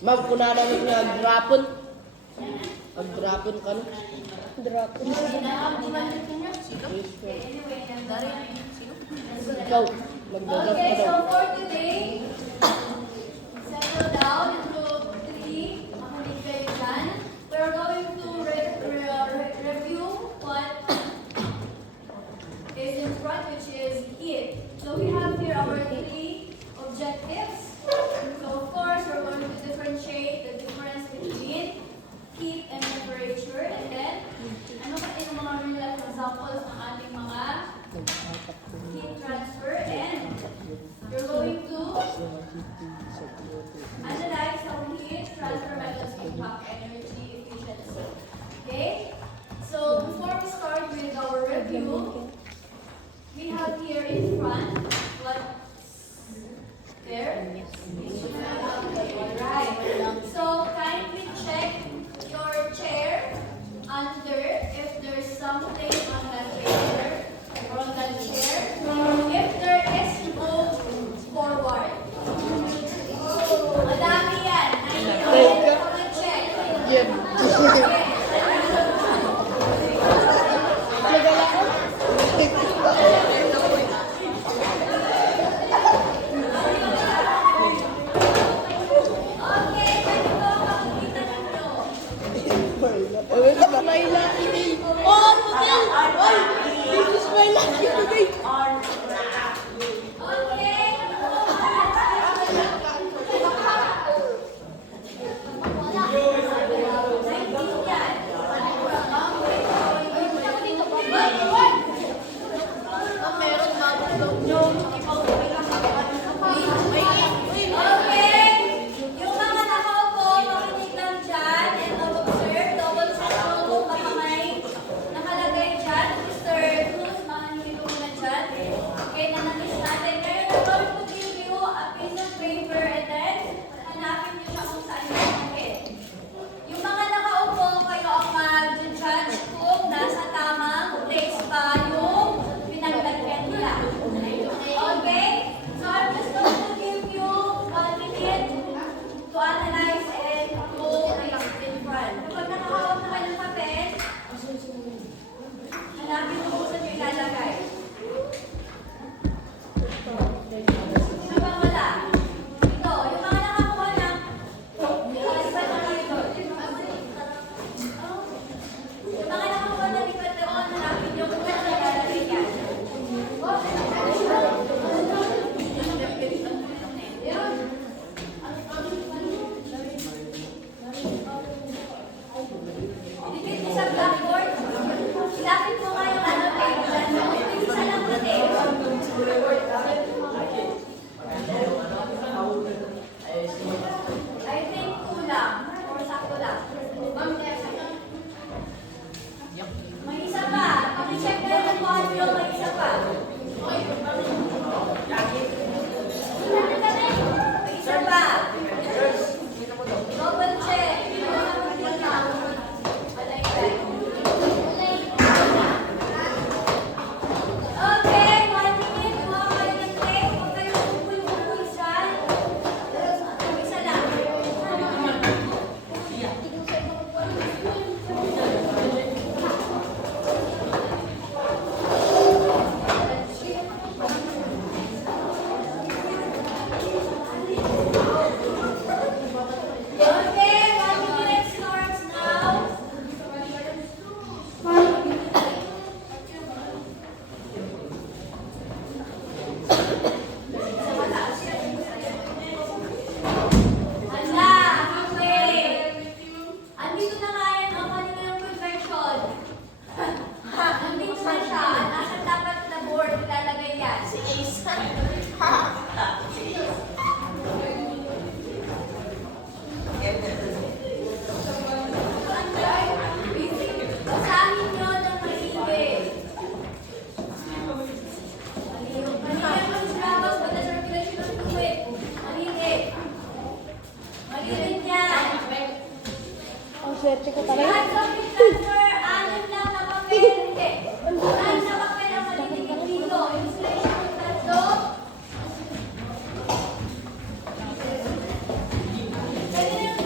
Ma'am, kuna namin nag-drapon. Nag-drapon ka no? Drapon. Ikaw, magdadap Okay, ka so daw. for today, settle down in group 3. Makinig kayo dyan. We're going to review what is in front, which is it. So we have here our 3 objectives. So of course, we're going to differentiate the difference between heat and temperature. And then, ano pa yung mga real examples ng ating mga heat transfer, and you're going to analyze how heat transfer methods impact energy efficiency. Okay? So before we start with our review, we have here in front what's there. Alright. So kindly check your chair under if there's something on that paper or on that chair. If there is, move forward. Madami yan. Check. Okay, ganito ang makikita ninyo. My lucky day. Oh, today! Oh, this is my lucky day. Okay. Okay. Yung mga nakaupo, makinig lang dyan and mag-observe. Double check mo kung baka may nakalagay dyan. Mr. Cruz, makinig ko muna dyan. Okay, nanalis natin. Ngayon, I'm going to give you a piece of paper and then hanapin niyo siya kung saan yung nakit. Yung mga nakaupo, kayo ang mag-judge kung nasa tamang place pa yung pinaglagyan nila. Okay? So I'm just going to give you 1 minute to analyze and to write in front. Kapag nakahawak na kayo ng papel, hanapin mo kung saan yung ilalagay. Sino bang wala? Ito, yung mga nakakuha ng lipat na kayo. Yung mga nakakuha ng lipat na on, hanapin nyo kung saan ilalagay yan. Dikit niyo sa blackboard. Ilapit mo nga yung ano, page dyan. Isa lang puti. I think kulang. Or sakto lang. May isa pa. Pag-check na yung module, may isa pa. May isa pa. Double check. Okay, 1 minute. Mga kayo ng tape. Huwag kayo bukul-bukul dyan. Isa lang. Okay, 1 minute starts now. Hala, halfway. Andito na nga yan. Ang kanina yung conversion. Andito na siya. Nasa dapat na board ilalagay yan. Si Ace. Basahin nyo ng maigi. Maligay mo yung drabas with the circulation of fluid. Maligay. Maligay yan. Ang swerte ko talaga. Lahat ng transfer, 6 lang na papel. Hindi. 9 na papel ang maligay dito. Installation ng tatlo. Pwede na yung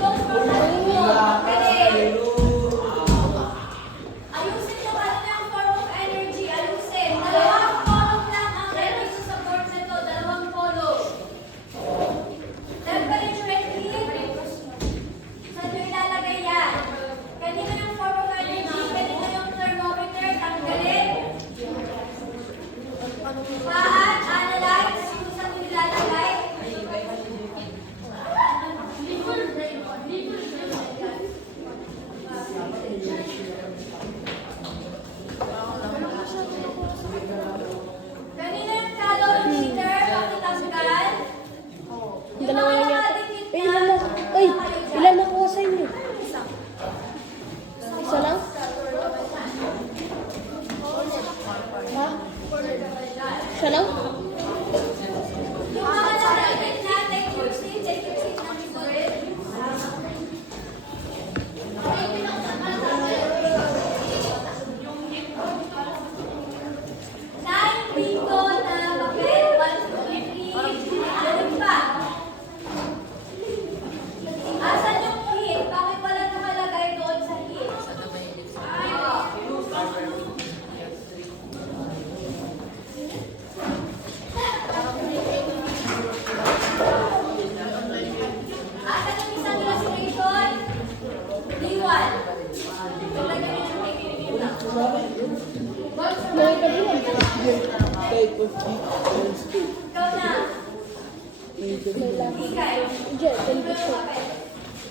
May laki. Ikay. Diyan, Ano dito yung siya. papel?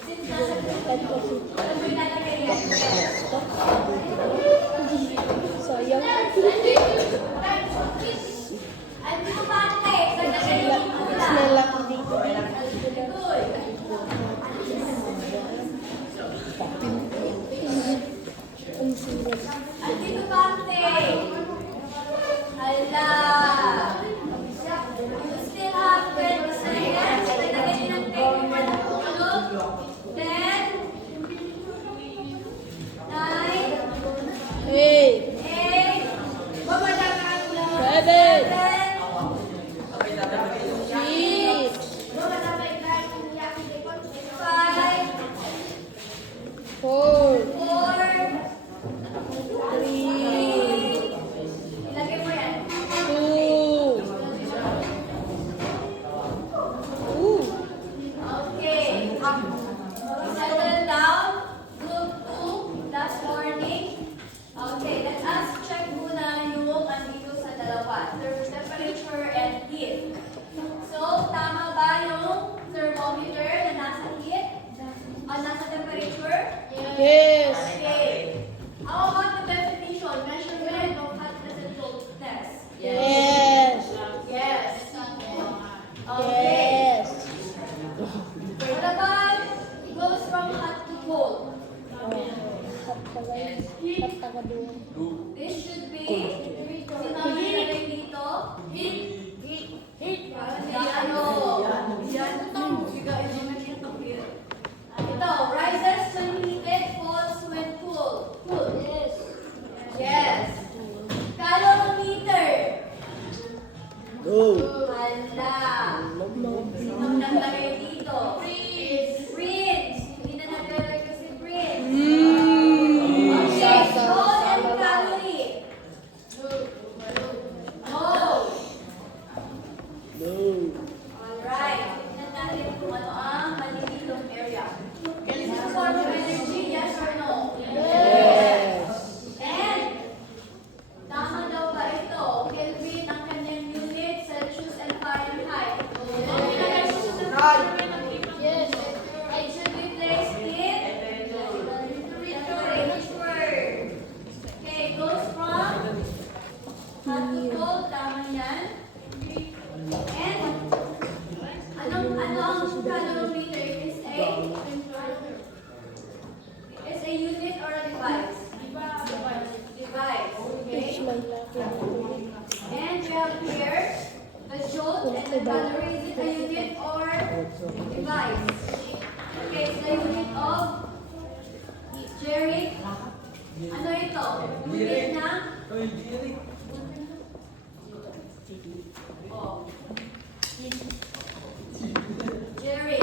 Since nasa group At kasi, ano mo ilalagay yan? sayang. Ano ba ate? Gagawin yung Mas mula. may laki dito. Good. Ang silang. Andito ba ate? Hala. You still have 20 seconds. Ilagay din ang tape yung matutulog. 10, 9, 8, 8, babala ka ang ulo. 7, 6, 6, babala pa ilan. 5, 4, 4, 3, ilagay mo yan. 2, Okay. Settle down. Group 2, last warning. Okay, let us check muna yung andito sa dalawa. Temperature and heat. So, tama ba yung thermometer na nasa heat? O nasa temperature? yes, Okay. How about the definition? Measurement of hotness and coldness? yes, Yes. Okay. yes. What about it goes from hot to cold? Hot taga doon. This should be sino ang nilagay dito? Heat. Ano? Ito, rises when heated, falls when cool. Cool. Yes. Calorimeter. Go. Hala. Sino ang naglagay dito? Prince. Hindi na naglalagay si Prince. Okay, joule and calorie. No. Alright. Tignan natin kung ano ang malilitong area. Is it a form of energy? Yes or no? Yes. And, tama daw ba ito? Kelvin ang kanyang unit, Celsius and Fahrenheit. Yes. It should be placed in temperature. Okay, goes from hot to cold, tama yan. And, ano ang calorimeter? It is a unit or a device? Device. It's Okay. my laki. And we have here the joule and the calorie. Is it a unit or device? Okay, it's the unit of Jerry. Ano ito? Unit na? Oh. Jerry.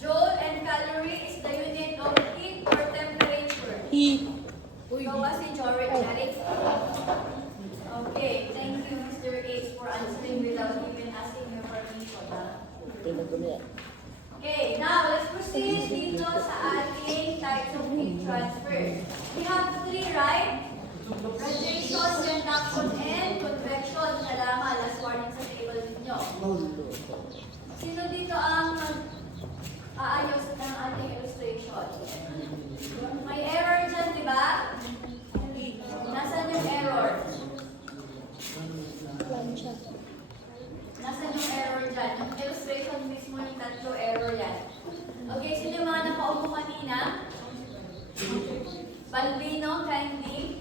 Joule and calorie is the unit of heat or temperature. Heat. Ikaw ba si Jory? Okay, thank you Mr. H for answering without even asking your permission. Okay, now let's proceed dito sa ating types of heat transfer. We have 3, right? Radiation, conduction, and convection. Salamat, last warning sa table ninyo. Sino dito ang aayos ng ating illustration? May error dyan, di ba? Nasaan yung error? Plancha. Nasaan yung error dyan? Yung illustration mismo yung tatlo error yan. Okay, sino yung mga nakaupo kanina? Balbino, kindly.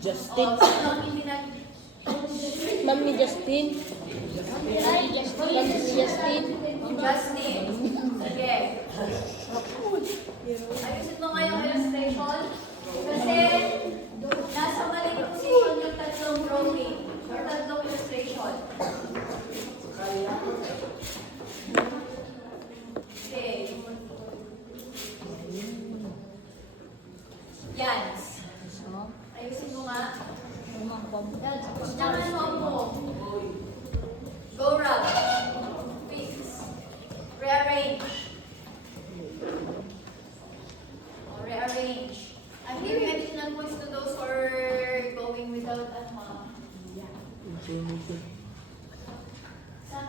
Justin. O, sino ang hindi nag... Mami Justin. Mami Justin. Justin. Sige. Ayusin mo nga yung illustration. Kasi nasa maling position yung tatlong drawing or tatlong illustration. Okay. Yan. Ayusin mo nga. Jangan mo. Go round. Fix. Rearrange. Rearrange. I'm giving additional points to those who are going without Saan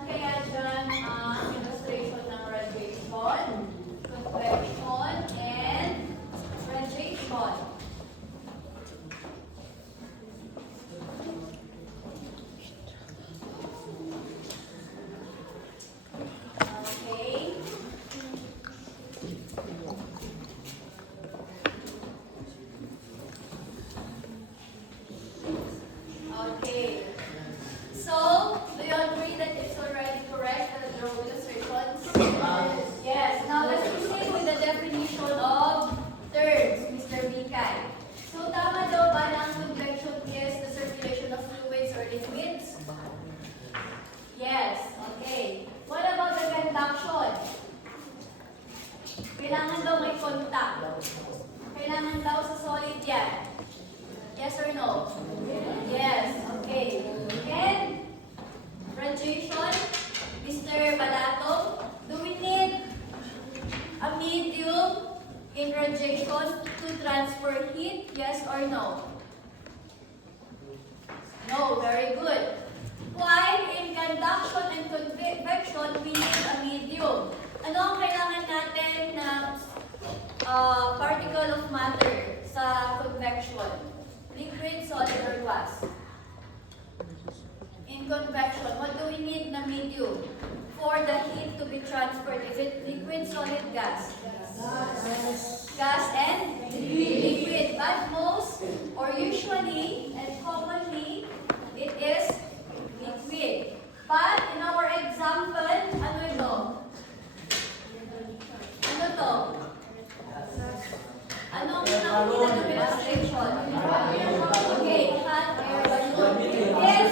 kaya dyan ang illustration ng radiation, convection, and radiation? Okay. Okay. So, do you agree that it's already correct that there will be illustrations? Yes. Now, let's proceed with the definition of terms, Mr. Bikay. So, tama daw ba na ang convection is the circulation of fluids or liquids? Yes. Okay. What about the conduction? Kailangan daw may contact. Kailangan daw sa solid yan. Yes or no? Yes. Okay. And radiation, Mr. Balato, do we need a medium in radiation to transfer heat? Yes or no? No. Very good. While in conduction and convection, we need a medium. Ano ang kailangan natin na particle of matter sa convection? Liquid, solid, or gas? In convection, what do we need na medium for the heat to be transferred? Is it liquid, solid, gas? Gas and liquid. But most, or usually, and commonly, it is liquid. But in our example, ano ito? Ano to? Ano ang pinakita ng illustration? Okay, hot air balloon. It is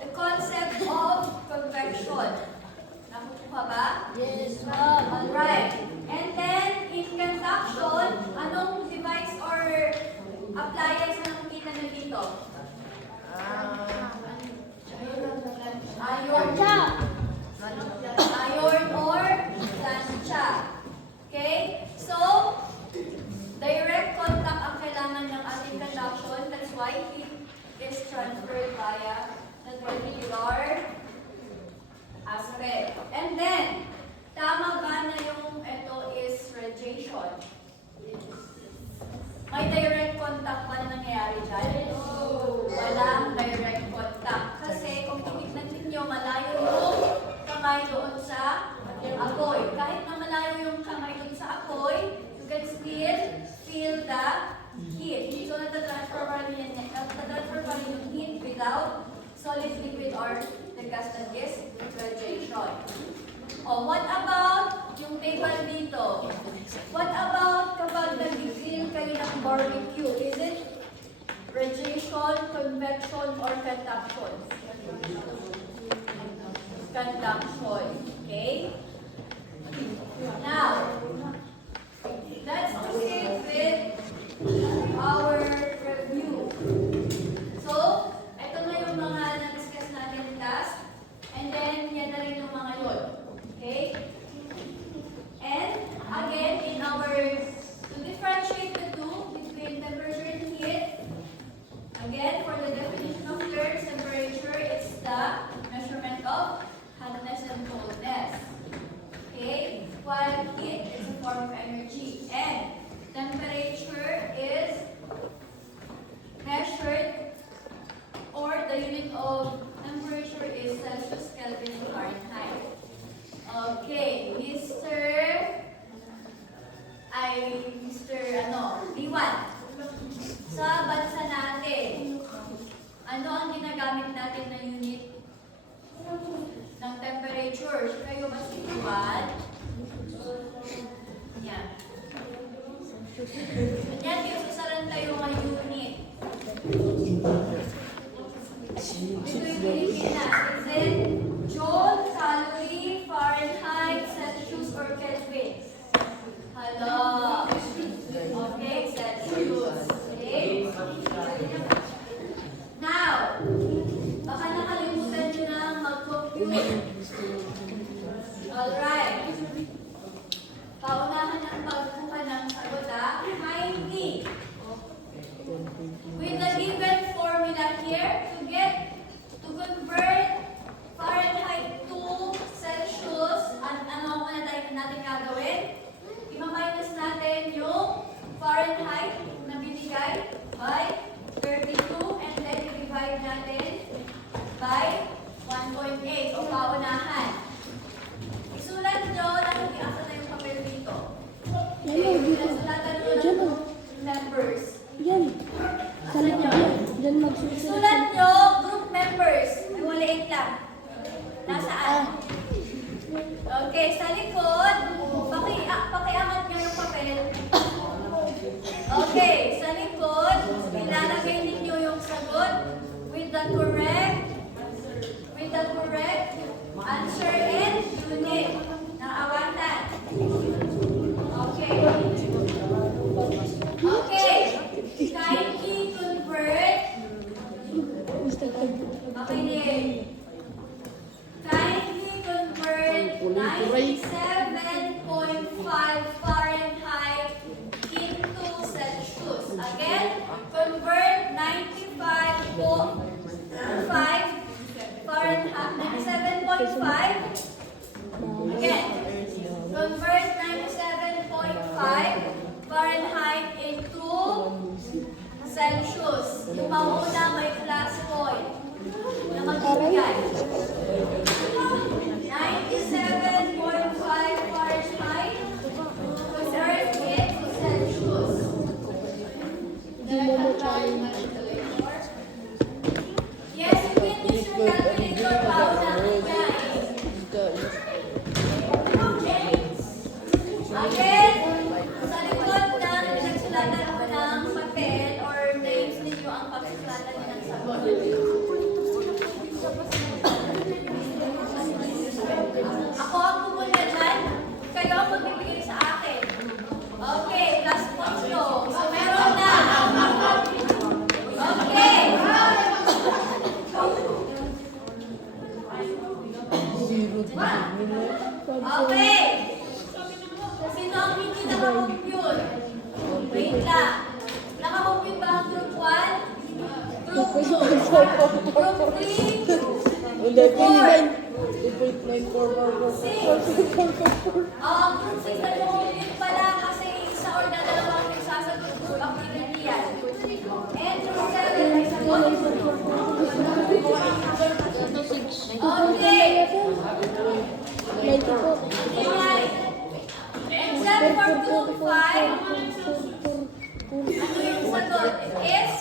the concept of convection. Nakukuha ba? Yes. Alright. And then, in conduction, anong device or appliance na nakikita na dito? Iron or plancha. Okay? So, direct contact ang kailangan ng ating conduction. That's why heat is transferred via the particular aspect. And then, tama ba na yung ito is radiation? May direct contact ba na nangyayari dyan? Walang direct contact. Kasi kung titignan ninyo, malayo yung kamay doon sa apoy. Kahit na malayo yung kamay doon sa apoy, you can still feel the heat. So, natatransfer pa rin yung heat without solid, liquid, or the gas that is radiation. Oh, what about yung table dito? What about kapag nag-grill kayo ng barbecue? Is it radiation, convection, or conduction? Conduction. Okay? Now, let's proceed with our review. So, ito na yung mga na-discuss natin task. And then, yan na rin yung mga yun. Okay? And, again, in our, to differentiate the two between temperature and heat, again, for the definition of terms, temperature, it's the measurement of hotness and coldness. Okay? While heat is a form of energy. And temperature is measured, or the unit of temperature is Celsius, Kelvin, Fahrenheit. Okay, Liwan. Sa bansa natin, ano ang ginagamit natin na unit ng temperature? Kayo ba si Liwan? Yan. Yan, iusaran tayo mga unit. Dito yung Pilipinas. Is it Joule, calorie, Fahrenheit, Celsius, or Kelvin? Hello. Okay, Celsius. Okay? Now, baka nakalimutan nyo na mag-compute. Alright. Paunahan ang pagkuha ng sagot, ha? Find me. With the given formula here, to divide natin by 1.8 o paunahan. Isulat nyo, nakikita na yung papel dito. Okay, sulatan nyo ng members. Yan. Sa likod yan. Yan magsusunod. Isulat nyo group members. Ay, maliit lang. Nasaan? Okay, sa likod, pakiangat nyo yung papel. Okay, sa likod, ilalagay ninyo yung sagot with the correct answer and unit ng awatan. Okay. Okay. Kindly convert. Makinig. Kindly convert 97.5 Fahrenheit into Celsius. Again, convert 95.5 Fahrenheit, 97.5. Again, convert 97.5 Fahrenheit into Celsius. Yung mauna may plus point na magbibigay. 97.5 Fahrenheit convert it to Celsius. Hindi mo mo challenge. Yes, you can use your calculator paunahan, guys. Again, sa likod ng pinagsulatan mo ng papel or names ninyo ang pagsusulatan nyo ng sagot. Ako ang pupunta dyan. Kayo ang magbibigay sa akin. Okay, plus points to. So, meron na. Okay. Okay. Sino ang hindi nakakompute? Wait lang. Nakakompute ba ang group 1? Group 2? Group 3? Hindi, 4? 2.9444. Ang group 6 na nakakompute pala kasi isa or dalawang nagsasagot group activity yan. And group 7 ay sagot. Okay. 94. Ingay. Except for group 5, ano yung sagot? It is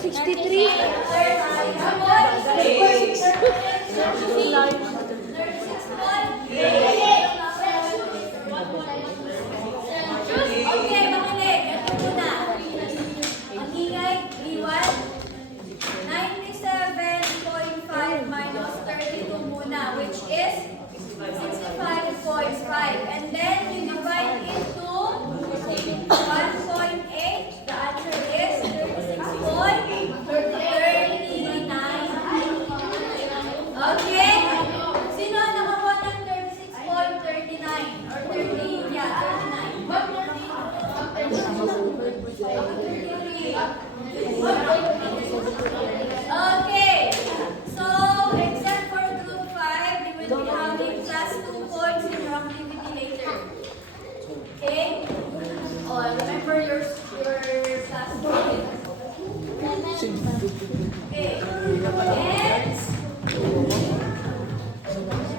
63. 36. Okay, makinig. Ito muna. Ang ingay, iwan. 97.5 minus 32 muna, which is 65.5. And then you divide into 1.8. The answer is 36.39. Okay? Sino ang nakakuha ng 36.39? Or 30? Yeah, 39. Okay. So, except for group 5, you will be having plus 2 points in your activity later. Okay? Oh, remember your plus point. Okay. Next.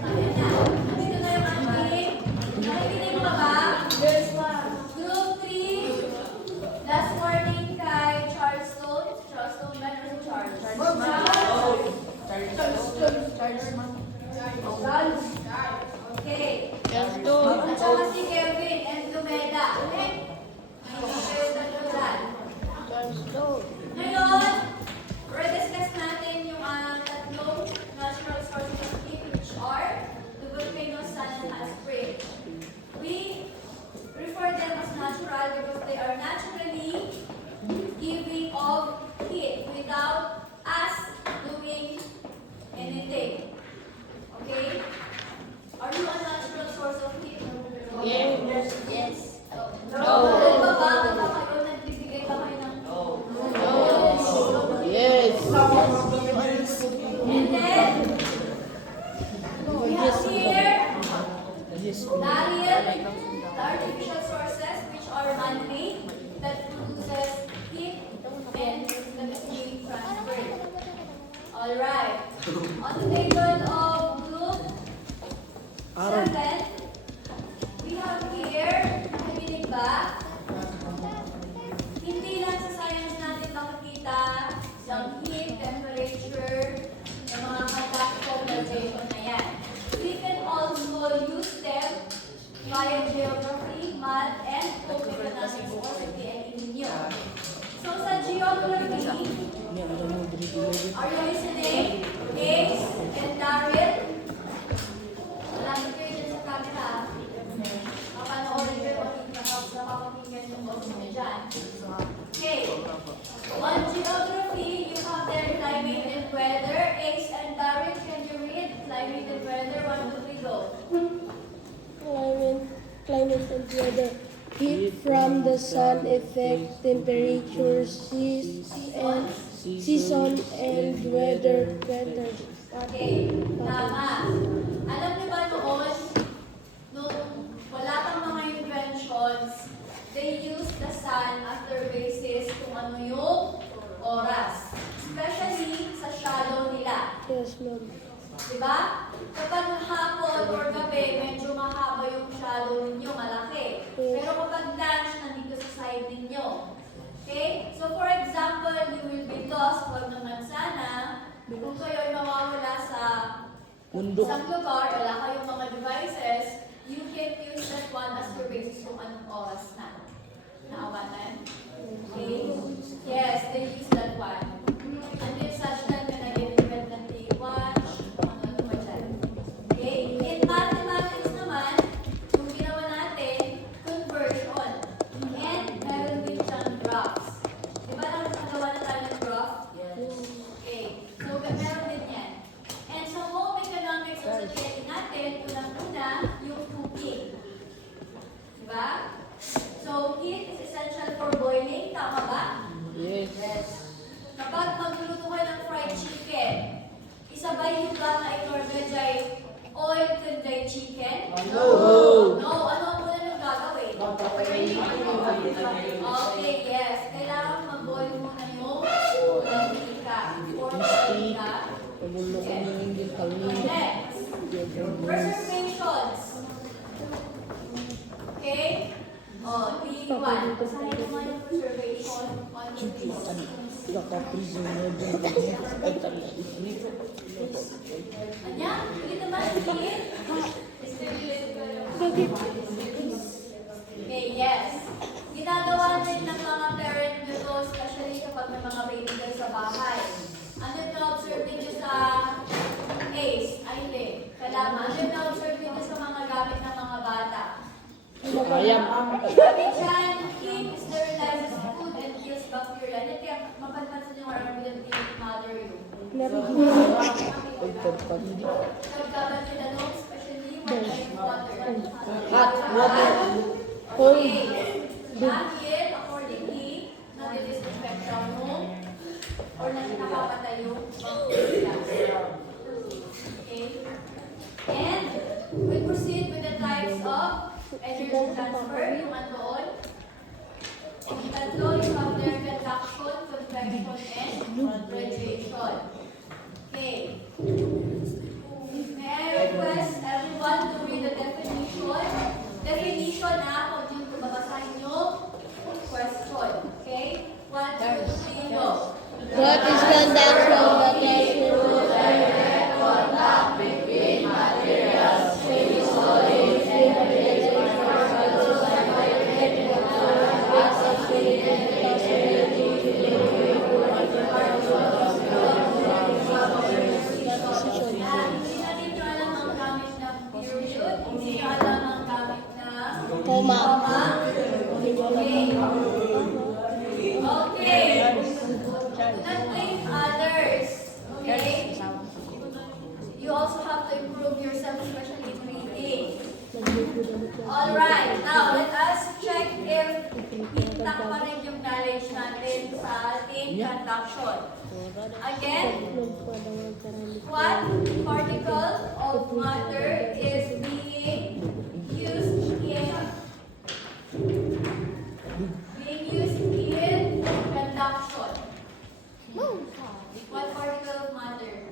Ayan na. Dito na yung ating. Nakikinig ka ba? Group 3. Last warning kay Charles Stone. Charles Stone ba? Ano si Charles? Okay. At saka si Kevin and Lumeda. Okay? Kayo tatlo dyan. Ngayon, discuss natin yung On the table of group Araw. 7, we have here, nakikinig ba? Hindi lang sa science natin makikita yung heat, temperature, yung mga conductivation na yan. We can also use them via geography, math, and home economics or PNE. So sa geography, are you listening? Ace and Daryl? Malapit kayo dyan sa camera. Mapanoorin kayo napapakinggan yung boses niyo dyan. Okay. On geography, you have their climate and weather. Ace and Daryl, can you read climate and weather? 1, 2, 3, go. Climate and weather. Heat from the sun affect temperature, season and weather patterns. Okay, tama. Alam niyo ba noon, nung wala pang mga inventions, they use the sun as their basis kung ano yung oras. Especially sa shadow nila. Yes, ma'am. Diba? Kapag hapon or gabi, medyo mahaba yung shadow ninyo, malaki. Pero kapag lunch, nandito sa side ninyo. Okay? So for example, you will be lost, wag naman sana, kung kayo ay mawawala sa isang lugar, wala kayong mga devices, you can use that one as your basis kung anong oras na. Naawatan? Okay? Yes, they use that one. Until such time na nag-independently watch, ano ba dyan? Okay? In mathematics naman, kung ginawa natin, conversion. And meron din siyang graphs. Diba nakagawa na tayo ng graph? Okay. So, meron din yan. And sa home economics, ang sabihin natin, unang-una, yung cooking. Diba? So, heat is essential for boiling. Tama ba? Yes. Kapag magluluto kayo ng fried chicken, isabay yung ba na inorder dyan oil kunday chicken? No! No! Ano ang muna nyung gagawin? Okay, yes. Kailangan mag-boil muna yung mantika. Or mantika. Next. Preservations. Okay? P1. Basahin naman yung preservation on the Anya? Hindi naman sige. Okay, yes. Ginagawa din ng mga parent nyo to, especially kapag may mga baby girl sa bahay. Ano yung na-observe ninyo sa ACE? Ay, hindi. Kailangan. Ano yung na-observe ninyo sa mga gamit ng mga bata? Sabi dyan, keep sterilizes food and kills bacteria. Hindi kaya mapanpansin nyo or will be mother you. Pagkaban nila no, especially when I water. Hot water. Okay. Dahil, accordingly, nadi-disinfect daw mo or nakakapatay yung bacteria. Okay? And we proceed with the types of energy transfer, yung andoon. Yung tatlo, you have their conduction, convection, and radiation. Okay. May I request everyone to read the definition? Definition na, kung yung babasahin nyo, question. Okay? 1, 2, 3, go. What is conduction? Hindi natin nyo alam ang gamit ng period. Hindi nyo alam ang gamit na Comma. Okay. Okay. Do not blame others. Okay? You also have to improve yourself, especially in reading. Alright, now let us check if intact pa rin yung knowledge natin sa ating conduction. Again, what particle of matter is being used in conduction? What particle of matter?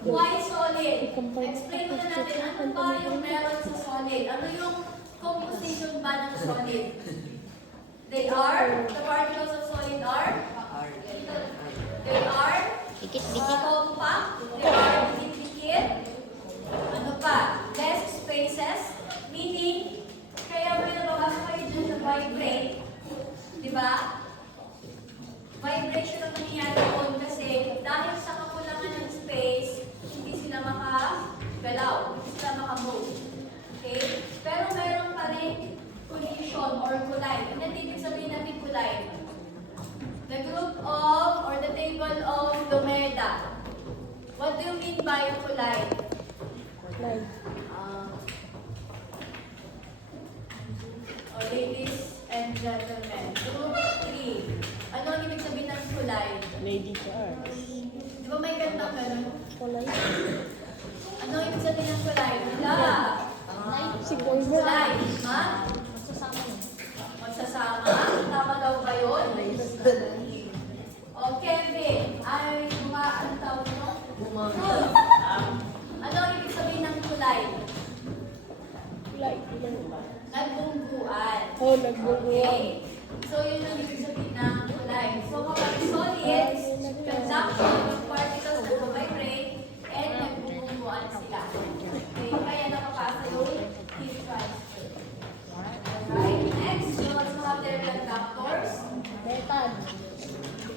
Why solid? Explain muna natin, ano ba yung meron sa solid? Ano yung composition ba ng solid? They are, the particles of solid are? They are compact, they are dikit-dikit. Ano pa? Less spaces, meaning, kaya may nababasa kayo dyan sa vibrate, di ba? Vibration ang nangyayari doon kasi dahil sa kakulangan ng space, hindi sila makagalaw, hindi sila makamove. Okay? Pero meron pa rin collision or collide. Ano ibig sabihin natin collide? The group of or the table of Lomeda. What do you mean by collide? Like, Ladies and gentlemen, group 3. Ano ang ibig sabihin ng collide? Lady Charles. Di ba may gandang ganun? kulay. Ano ang ibig sabihin ng collide? Wala. Si Goiber. Collide, ma? Magsasama. Tama daw ba yun? O, Kevin, ay ano tawag mo? Good. Ano ang ibig sabihin ng collide? Kulay. Nagbungguan. Oh, nagbubuwa. Okay. So, yun ang ibig sabihin ng collide. So, kapag solids, conduction of particles na vibrate, and nagbubungguan sila. Okay, kaya nakapasa yung heat transfer. Alright, next, we also have their conductors.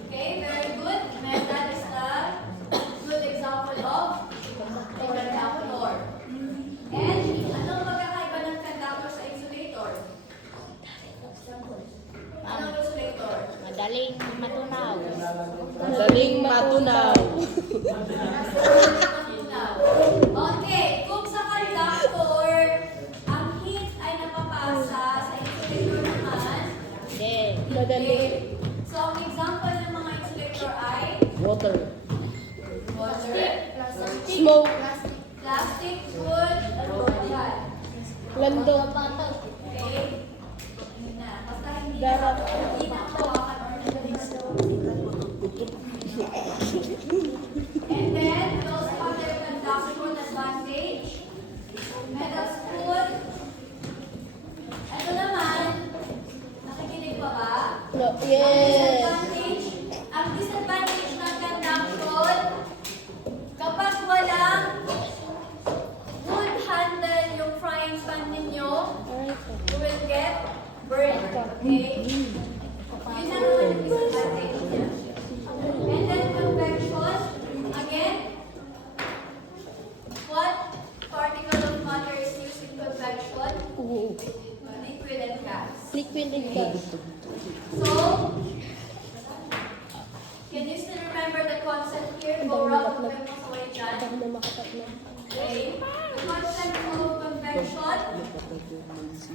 Okay, very good. Metal is the good example of a conductor. And, anong magkakaiba ng conductor sa insulator? Anong insulator? Madaling matunaw. Madaling matunaw. Okay, kung sa conductor, ang heat ay napapasa sa insulator naman, Hindi. Madali. so ang example ng mga insulator ay Water. water, Smoke. plastic, wood, ano ba yan? Lando. Okay? Yun na. Basta hindi Darat. hindi na hawakan or nagalisto. And then, those other conduction advantage. Metal spoon. Ito naman, nakikinig pa ba? No. Yes. Ang disadvantage ng conduction, kapag walang wood handle yung frying pan ninyo, Alright. you will get burned. Okay? Yun na naman yung disadvantage niya. And then convection, again, what particle of matter is used in convection? Oo. Liquid and gas. Liquid and gas. So, can you still remember the concept here? Go around the way dyan. Ako na makatatlo. Okay. The concept of convection.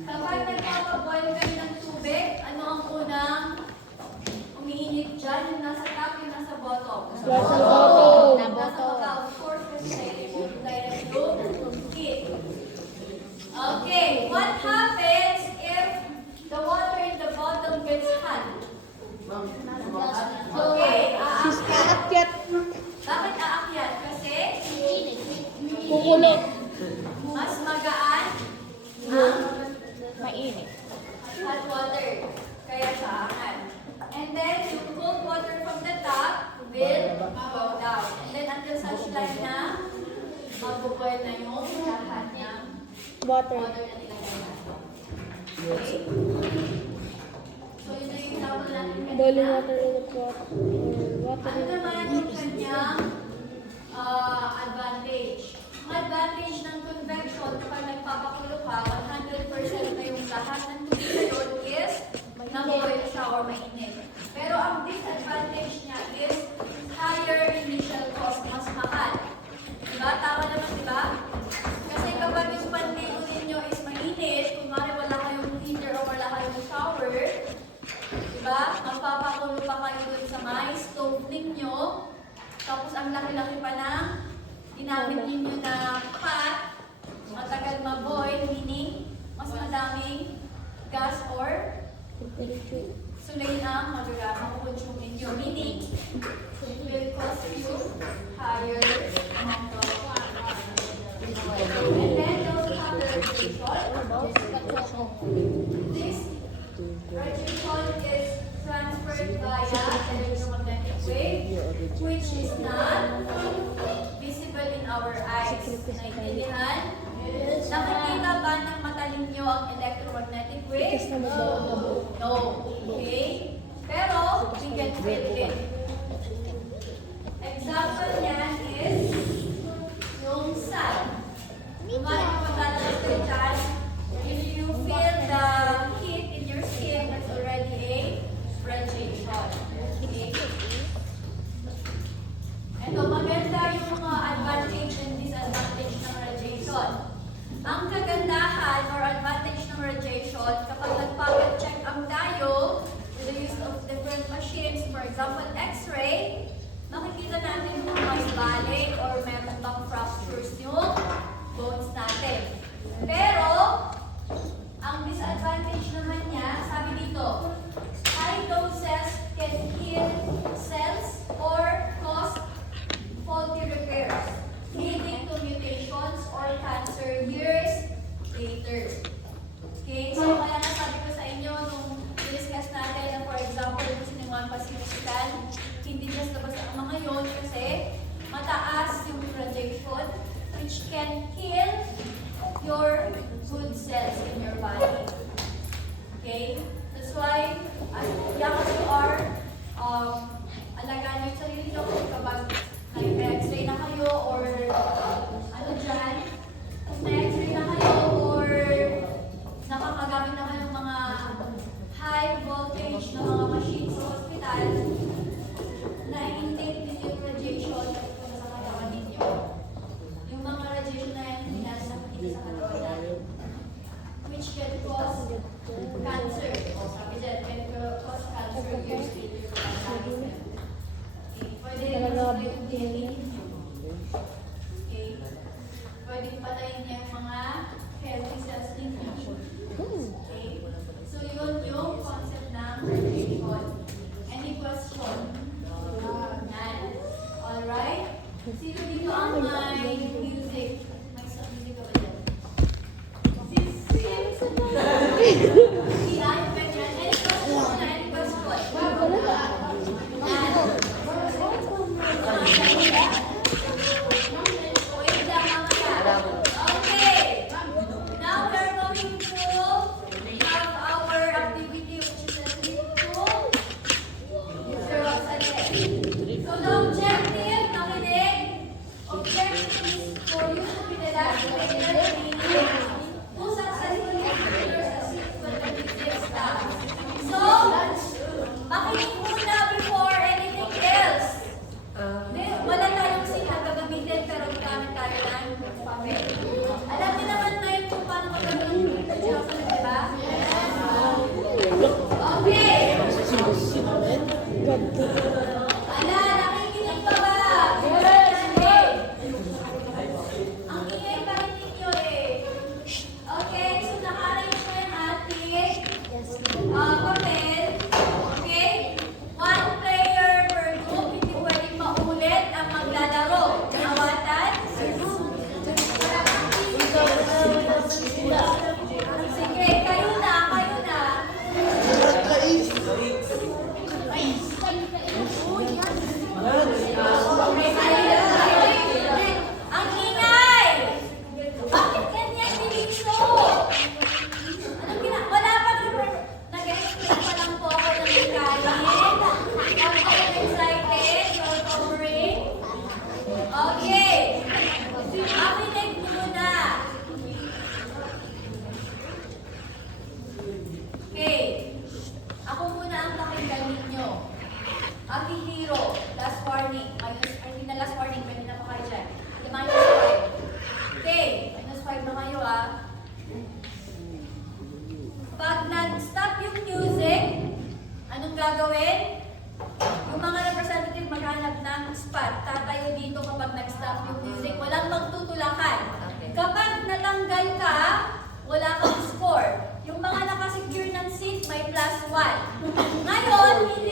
Kapag nagpapaboil kayo ng tubig, ano ang unang umiinit dyan? Yung nasa top, yung nasa bottom. Nasa bottom. Nasa bottom. Of course, kasi direct yung heat. Okay. What happens if the water in the bottom gets hot? Okay. Aakyat. Aakyat. Bakit aakyat? Kasi Kukulot. mas magaan ang Mainit. hot water. Kaya sa angat. And then, yung cold water from the top will go down. And then, until such time na magbuboil na yung lahat ng Water. water na nilagay natin. Okay? So, yun na yung example natin Boiling kanina. water in a pot. Or water Ano in a naman yung kanyang advantage? Ang advantage ng convection, kapag nagpapakulo ka, 100% na yung lahat ng tubig na yun is naboil siya or mainit. Pero ang disadvantage niya is higher initial cost, mas mahal. Diba? Tama naman, diba? Kasi kapag yung panligo ninyo is mainit, kunwari wala kayong heater o wala kayong shower, diba? Magpapakulo pa kayo dun sa may stove ninyo, tapos ang laki-laki pa ng ginamit ninyo na pot, matagal ma-boil, meaning mas madaming gas or temperature. sulay ang makukonsume ninyo, meaning it will cost you higher amount of which is not visible in our eyes. Naintindihan? Nakikita ba ng mata ninyo ang electromagnetic wave? Kasi na magbabago. No. Okay? Pero, we can feel it. Example niyan is yung sun. Kumari kung maglalabas kayo dyan, if you feel the heat in your skin, that's already a radiation. Okay? Ito, maganda yung advantage and disadvantage ng radiation. Ang kagandahan or advantage ng radiation, kapag nagpapag-check ang tayo with the use of different machines, for example, X-ray, makikita natin kung may bali or meron bang fractures yung bones natin. Pero, ang disadvantage naman niya, sabi dito, high doses can kill cells or cause faulty repairs, leading to mutations or cancer years later. Okay, so kaya nasabi ko sa inyo nung discuss natin na for example, yung sininguan Pacific scan, hindi just basta ang mga yun kasi mataas yung radiation which can kill your good cells in your body. Okay? That's why, as young as you are, alagaan niyo yung sarili niyo kapag nag-x-ray na kayo or ano dyan, kung na-x-ray na kayo or nakakagamit na kayo ng mga high voltage na mga machines sa hospital, na-intake din yung radiation kung sa katawan ninyo. Yung mga radiation na yan, hindi nasa sa katawan natin. Which can cause cancer. Sabi dyan, can cause cancer years later. Okay. Pwede rin masakit yung DNA ninyo. Okay. Pwede patayin niya yung mga healthy cells ninyo. Okay. So yun yung concept ng radiation. Any question? None. Alright? Sino dito ang may music? May music ka ba dyan? Hindi ayaw ka dyan. Any question? Any question? None. Wait lang mamaya. Okay. Now we're going to have our activity which is a trip to Jerusalem. So the objective, nakinig, objective is for you to be the last player to successfully figure a sequence of this task. So, makinig muna before anything else. Wala tayong sila gagamitin pero gamit tayo ng papel. Alam niyo naman na yun kung paano magagawin sa Jerusalem, di ba? Okay. Ala, nakikinig pa ba? Ang ingay pa rin ninyo eh. Okay, so naka-arrange na yung ating papel. Okay? One player per group, hindi pwedeng maulit ang maglalaro. Awatan? Sige, kayo na, kayo na. Ang ingay! Bakit ganyan diniso? Anong wala pa nag-explain pa lang po ako ng hikayin. Ako excited, you're covering. Okay. Makinig muna. Okay. Ako muna ang pakinggan ninyo. Aking hero, last warning. I think na last warning, pwede na pa kayo dyan. The -5. Okay, -5 na kayo ah. Pag nag-stop yung music, anong gagawin? Yung mga representative maghanap ng spot. Tatayo dito kapag nag-stop yung music. Walang magtutulakan. Kapag natanggal ka, wala kang score. Yung mga nakasecure ng seat, may +1. Ngayon, hindi